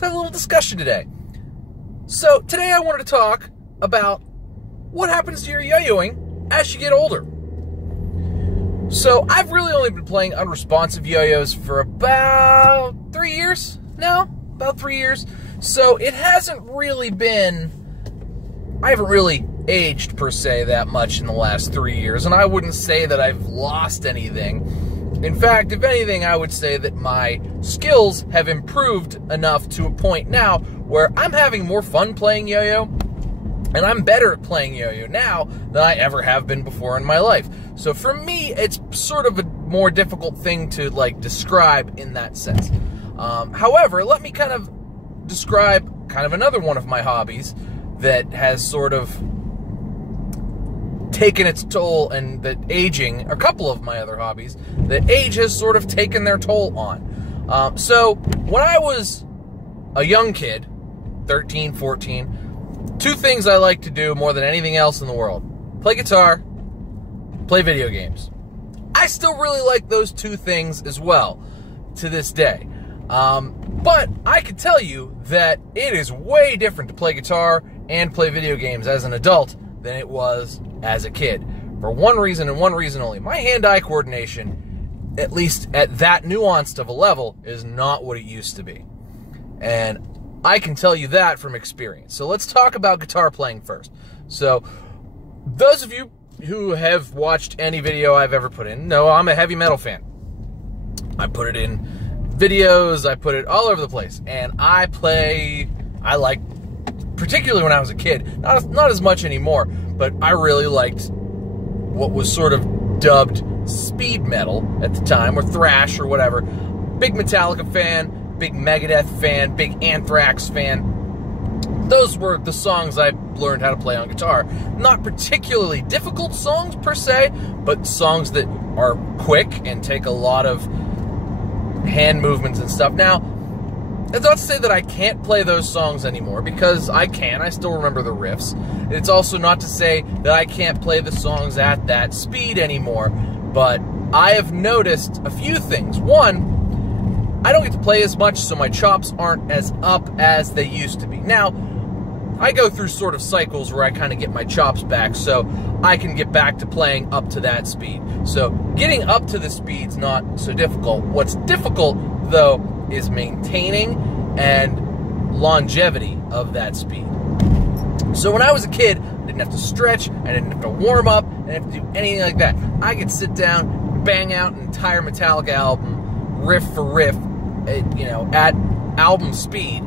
let's have a little discussion today. So today I wanted to talk about what happens to your yo-yoing as you get older. So I've really only been playing unresponsive yo-yos for about 3 years now, about 3 years. So it hasn't really been, I haven't really aged per se that much in the last 3 years, and I wouldn't say that I've lost anything. In fact, if anything, I would say that my skills have improved enough to a point now where I'm having more fun playing yo-yo, and I'm better at playing yo-yo now than I ever have been before in my life. So for me, it's sort of a more difficult thing to describe in that sense. However, let me kind of describe kind of another one of my hobbies that has sort of taken its toll, and that aging, a couple of my other hobbies, that age has sort of taken their toll on. So when I was a young kid, 13, 14, two things I like to do more than anything else in the world: play guitar, play video games. I still really like those two things as well to this day. But I can tell you that it is way different to play guitar and play video games as an adult than it was as a kid. For one reason and one reason only: my hand-eye coordination, at least at that nuanced of a level, is not what it used to be. And I can tell you that from experience. So let's talk about guitar playing first. So those of you who have watched any video I've ever put in know I'm a heavy metal fan. I put it in videos, I put it all over the place, and I like, particularly when I was a kid, not as much anymore, but I really liked what was sort of dubbed speed metal at the time, or thrash or whatever. Big Metallica fan, big Megadeth fan, big Anthrax fan. Those were the songs I learned how to play on guitar. Not particularly difficult songs per se, but songs that are quick and take a lot of hand movements and stuff. Now, that's not to say that I can't play those songs anymore, because I can. I still remember the riffs. It's also not to say that I can't play the songs at that speed anymore, but I have noticed a few things. One, I don't get to play as much, so my chops aren't as up as they used to be. Now, I go through sort of cycles where I kind of get my chops back, so I can get back to playing up to that speed. So getting up to the speed's not so difficult. What's difficult, though, is maintaining and longevity of that speed. So when I was a kid, I didn't have to stretch, I didn't have to warm up, I didn't have to do anything like that. I could sit down, bang out an entire Metallica album, riff for riff, at album speed.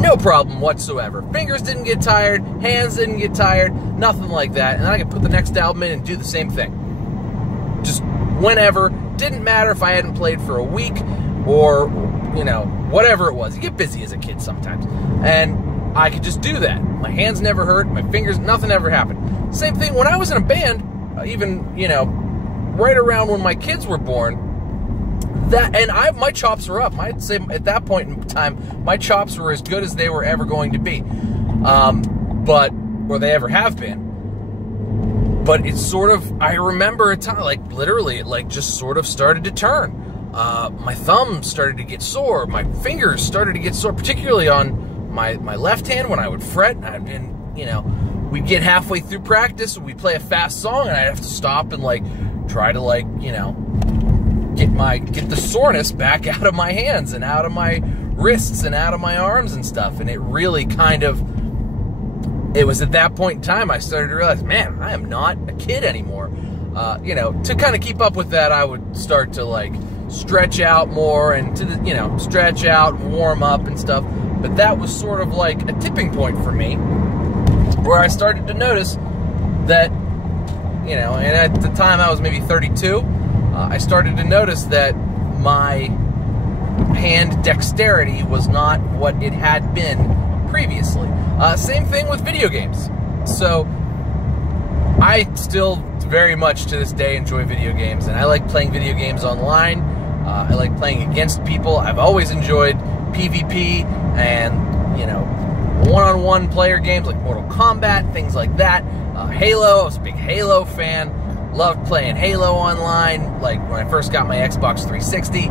No problem whatsoever. Fingers didn't get tired, hands didn't get tired, nothing like that. And I could put the next album in and do the same thing. Just whenever. Didn't matter if I hadn't played for a week or, whatever it was. You get busy as a kid sometimes. And I could just do that. My hands never hurt, my fingers, nothing ever happened. Same thing when I was in a band, even, right around when my kids were born. My chops were up. I'd say at that point in time, my chops were as good as they were ever going to be, or they ever have been. But it's sort of, I remember a time, literally, it just sort of started to turn. My thumb started to get sore. My fingers started to get sore, particularly on my left hand when I would fret. We'd get halfway through practice, and we'd play a fast song, and I'd have to stop and try to get the soreness back out of my hands and out of my wrists and out of my arms and stuff. And it really it was at that point in time I started to realize, man, I am not a kid anymore. To kind of keep up with that, I would start to stretch out more and stretch out and warm up and stuff. But that was sort of like a tipping point for me, where I started to notice that, and at the time I was maybe 32, I started to notice that my hand dexterity was not what it had been previously. Same thing with video games. So I still very much to this day enjoy video games, and I like playing video games online. I like playing against people. I've always enjoyed PvP and, one-on-one player games like Mortal Kombat, things like that. Halo, I was a big Halo fan. Loved playing Halo online, when I first got my Xbox 360,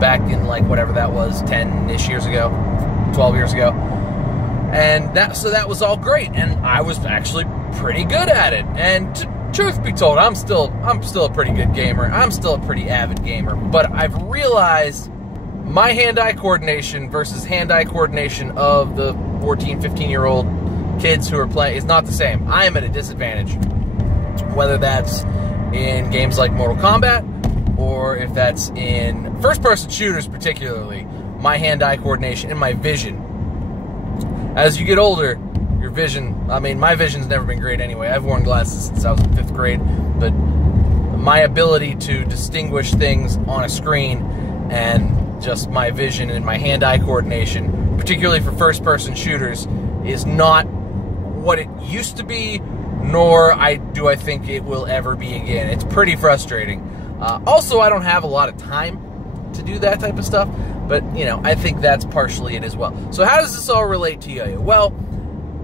back in, whatever that was, 10-ish years ago. 12 years ago. And so that was all great, and I was actually pretty good at it. And truth be told, I'm still a pretty good gamer. I'm still a pretty avid gamer. But I've realized my hand-eye coordination versus hand-eye coordination of the 14, 15-year-old kids who are playing is not the same. I am at a disadvantage, whether that's in games like Mortal Kombat or if that's in first-person shooters particularly. My hand-eye coordination and my vision. As you get older, your vision, I mean, my vision's never been great anyway. I've worn glasses since I was in 5th grade, but my ability to distinguish things on a screen and just my vision and my hand-eye coordination, particularly for first-person shooters, is not what it used to be, nor do I think it will ever be again. It's pretty frustrating. Also, I don't have a lot of time to do that type of stuff, but, you know, I think that's partially it as well. So how does this all relate to Yo-Yo? Well,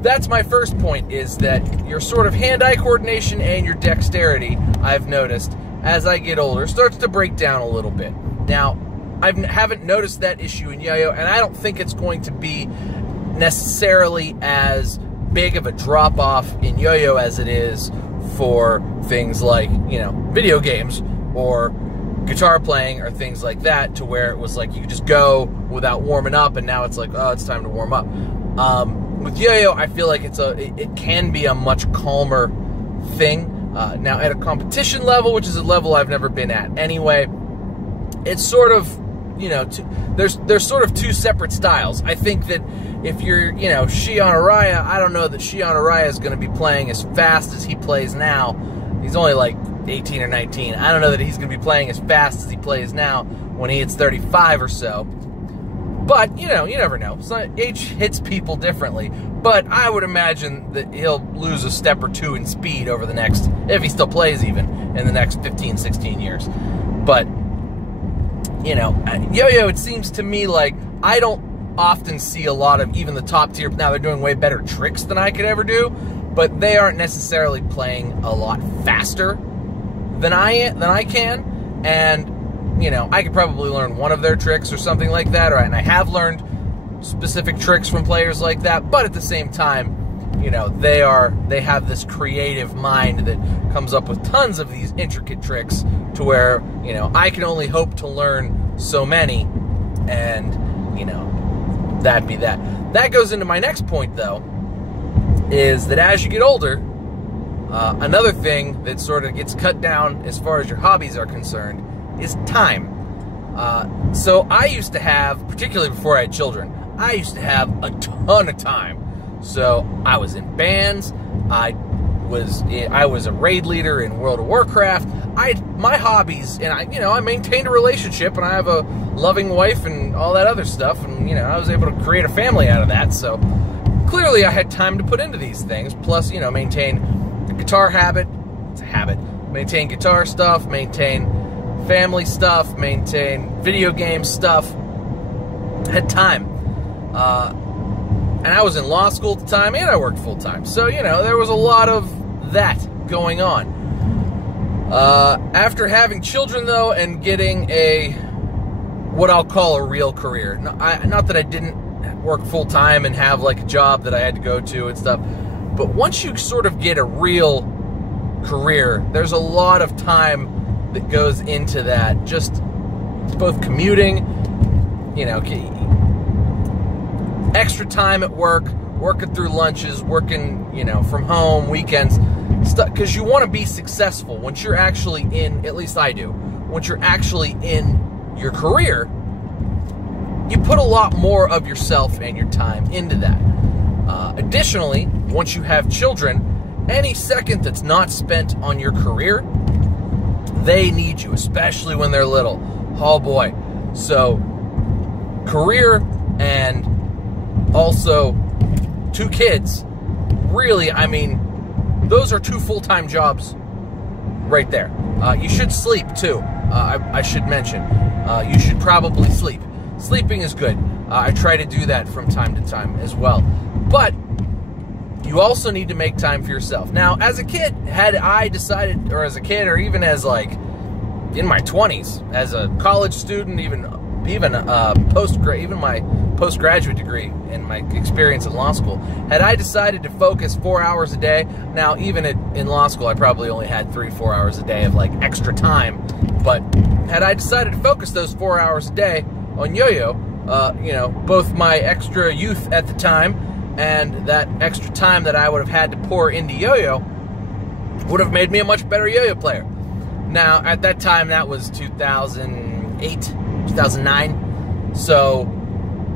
that's my first point, is that your sort of hand-eye coordination and your dexterity, I've noticed, as I get older, starts to break down a little bit. Now, I haven't noticed that issue in Yo-Yo, and I don't think it's going to be necessarily as big of a drop-off in Yo-Yo as it is for things like, you know, video games or guitar playing or things like that, to where it was like you could just go without warming up, and now it's like, oh, it's time to warm up. With Yo-Yo, I feel like it can be a much calmer thing. Now, at a competition level, which is a level I've never been at anyway, it's sort of, you know, there's sort of two separate styles. I think that if you're, you know, Shion Araya, I don't know that Shion Araya is going to be playing as fast as he plays now. He's only like 18 or 19. I don't know that he's going to be playing as fast as he plays now when he hits 35 or so. But, you know, you never know. So age hits people differently. But I would imagine that he'll lose a step or two in speed over the next, if he still plays even, in the next 15, 16 years. But, you know, Yo-Yo, it seems to me like I don't often see a lot of even the top tier. Now, they're doing way better tricks than I could ever do, but they aren't necessarily playing a lot faster than I can. And, you know, I could probably learn one of their tricks or something like that, and I have learned specific tricks from players like that, but at the same time, you know, they have this creative mind that comes up with tons of these intricate tricks, to where, you know, I can only hope to learn so many, and, you know, that'd be that. That goes into my next point, though, is that as you get older, another thing that sort of gets cut down as far as your hobbies are concerned is time. So I used to have, particularly before I had children, I used to have a ton of time. So I was in bands, I was a raid leader in World of Warcraft. My hobbies, and I maintained a relationship, and I have a loving wife and all that other stuff, and, you know, I was able to create a family out of that. So clearly I had time to put into these things, plus, you know, maintain the guitar habit. It's a habit. Maintain guitar stuff, maintain family stuff, maintain video game stuff. I had time. And I was in law school at the time, and I worked full-time. So, you know, there was a lot of that going on. After having children, though, and getting what I'll call a real career. Not that I didn't work full-time and have, like, a job that I had to go to and stuff, but once you sort of get a real career, there's a lot of time that goes into that. Just both commuting, you know, extra time at work, working through lunches, working, you know, from home, weekends, stuff, because you want to be successful. Once you're actually in, at least I do, once you're actually in your career, you put a lot more of yourself and your time into that. Additionally, once you have children, any second that's not spent on your career, they need you, especially when they're little. Oh boy. So, career and also 2 kids, really, I mean, those are 2 full-time jobs right there. You should sleep, too. I should mention. You should probably sleep. Sleeping is good. I try to do that from time to time as well. But you also need to make time for yourself. Now, as a kid, had I decided, or as a kid, or even as, like, in my 20s, as a college student, even even my postgraduate degree and my experience in law school, had I decided to focus 4 hours a day, now even in law school I probably only had 3-4 hours a day of like extra time, but had I decided to focus those 4 hours a day on yo-yo, you know, both my extra youth at the time and that extra time that I would have had to pour into yo-yo would have made me a much better yo-yo player. Now, at that time, that was 2008, 2009, so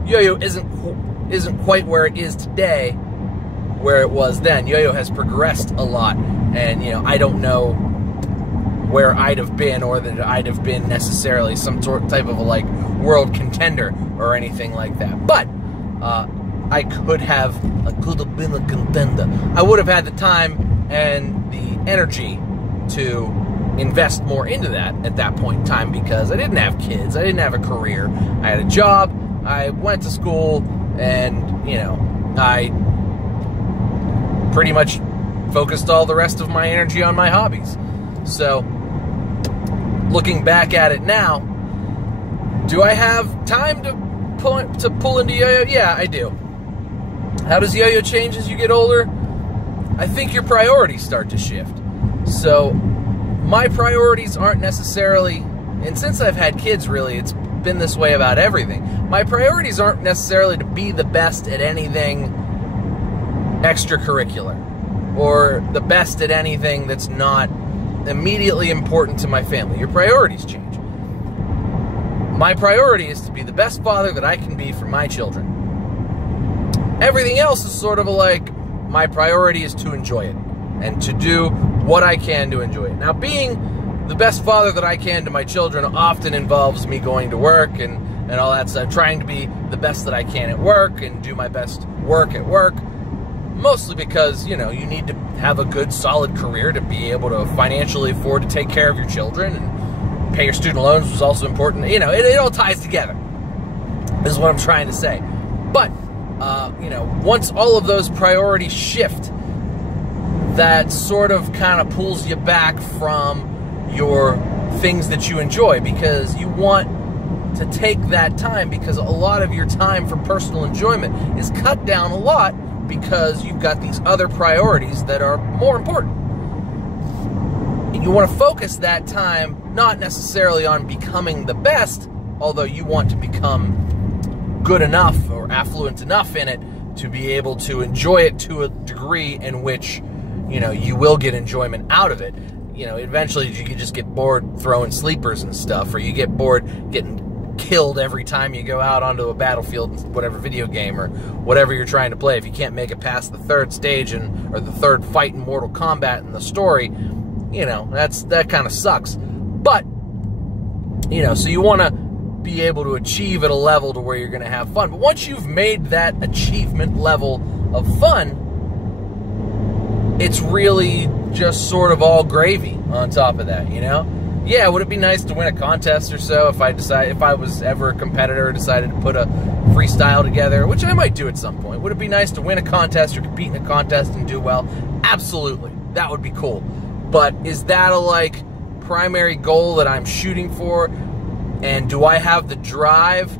yo-yo isn't quite where it is today, where it was then. Yo-yo has progressed a lot, and, you know, I don't know where I'd have been, or that I'd have been necessarily some type of a, like, world contender or anything like that. But I could have been a contender. I would have had the time and the energy to invest more into that at that point in time, because I didn't have kids, I didn't have a career, I had a job, I went to school, and, you know, I pretty much focused all the rest of my energy on my hobbies. So, looking back at it now, do I have time to pull into yo-yo? Yeah, I do. How does yo-yo change as you get older? I think your priorities start to shift. So, my priorities aren't necessarily, and since I've had kids, really, it's been this way about everything. My priorities aren't necessarily to be the best at anything extracurricular, or the best at anything that's not immediately important to my family. Your priorities change. My priority is to be the best father that I can be for my children. Everything else is sort of like, my priority is to enjoy it, and to do what I can to enjoy it. Now, being the best father that I can to my children often involves me going to work and all that stuff, trying to be the best that I can at work and do my best work at work, mostly because, you know, you need to have a good, solid career to be able to financially afford to take care of your children, and pay your student loans was also important. You know, it all ties together, is what I'm trying to say. But, you know, once all of those priorities shift, that sort of kind of pulls you back from your things that you enjoy, because you want to take that time, because a lot of your time for personal enjoyment is cut down a lot because you've got these other priorities that are more important. And you want to focus that time not necessarily on becoming the best, although you want to become good enough or affluent enough in it to be able to enjoy it to a degree in which, you know, you will get enjoyment out of it. You know, eventually you can just get bored throwing sleepers and stuff, or you get bored getting killed every time you go out onto a battlefield, whatever video game or whatever you're trying to play. If you can't make it past the third stage or the third fight in Mortal Kombat in the story, you know, that kind of sucks. But, you know, so you want to be able to achieve at a level to where you're going to have fun. But once you've made that achievement level of fun, it's really just sort of all gravy on top of that, you know? Yeah, would it be nice to win a contest or so if I was ever a competitor, decided to put a freestyle together, which I might do at some point. Would it be nice to win a contest or compete in a contest and do well? Absolutely. That would be cool. But is that a, like, primary goal that I'm shooting for? And do I have the drive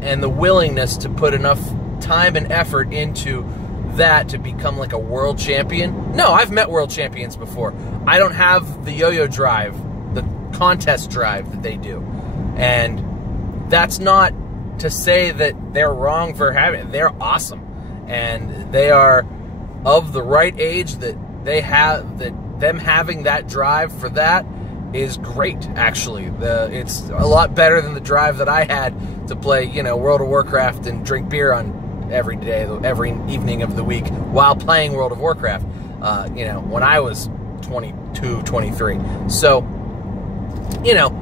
and the willingness to put enough time and effort into that to become like a world champion? No, I've met world champions before. I don't have the yo-yo drive, the contest drive that they do. And that's not to say that they're wrong for having it. They're awesome. And they are of the right age that they have, that them having that drive for that is great, actually. It's a lot better than the drive that I had to play, you know, World of Warcraft and drink beer on every day, every evening of the week while playing World of Warcraft, you know, when I was 22, 23. So, you know,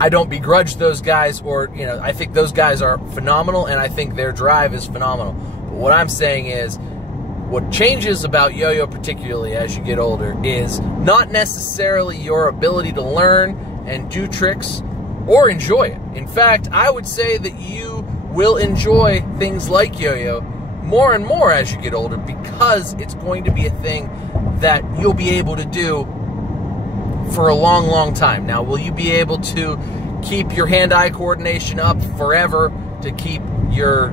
I don't begrudge those guys, or, you know, I think those guys are phenomenal, and I think their drive is phenomenal. But what I'm saying is, what changes about yo-yo, particularly as you get older, is not necessarily your ability to learn and do tricks or enjoy it. In fact, I would say that you will enjoy things like yo-yo more and more as you get older, because it's going to be a thing that you'll be able to do for a long, long time. Now, will you be able to keep your hand-eye coordination up forever, to keep your,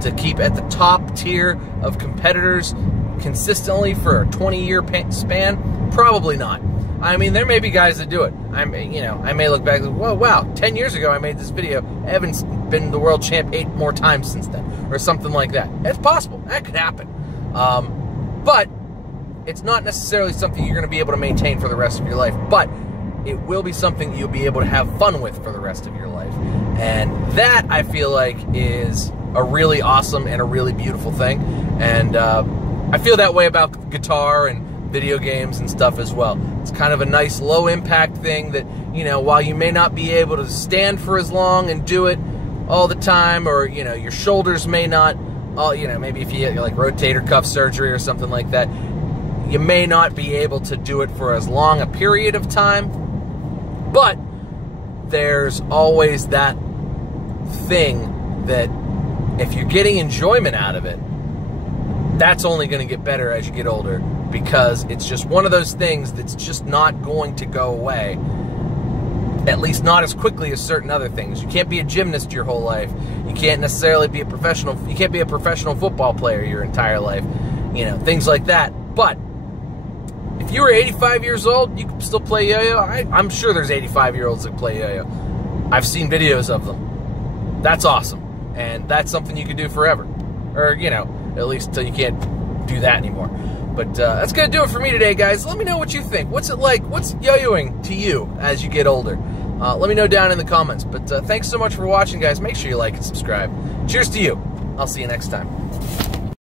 to keep at the top tier of competitors consistently for a 20-year span? Probably not. I mean, there may be guys that do it. I may look back and go, whoa, wow, 10 years ago I made this video. Evan's been the world champ 8 more times since then, or something like that. It's possible. That could happen. But it's not necessarily something you're going to be able to maintain for the rest of your life. But it will be something you'll be able to have fun with for the rest of your life. And that, I feel like, is a really awesome and a really beautiful thing. And I feel that way about guitar and video games and stuff as well. It's kind of a nice low-impact thing that, while you may not be able to stand for as long and do it all the time, or, your shoulders may not, maybe if you get like rotator cuff surgery or something like that, you may not be able to do it for as long a period of time, but there's always that thing that if you're getting enjoyment out of it, that's only going to get better as you get older, because it's just one of those things that's just not going to go away, at least not as quickly as certain other things. You can't be a gymnast your whole life. You can't necessarily be a professional, you can't be a professional football player your entire life, things like that. But if you were 85 years old, you can still play yo-yo. I'm sure there's 85-year-olds that play yo-yo. I've seen videos of them. That's awesome. And that's something you can do forever. Or, at least until you can't do that anymore. But that's going to do it for me today, guys. Let me know what you think. What's it like? What's yo-yoing to you as you get older? Let me know down in the comments. But thanks so much for watching, guys. Make sure you like and subscribe. Cheers to you. I'll see you next time.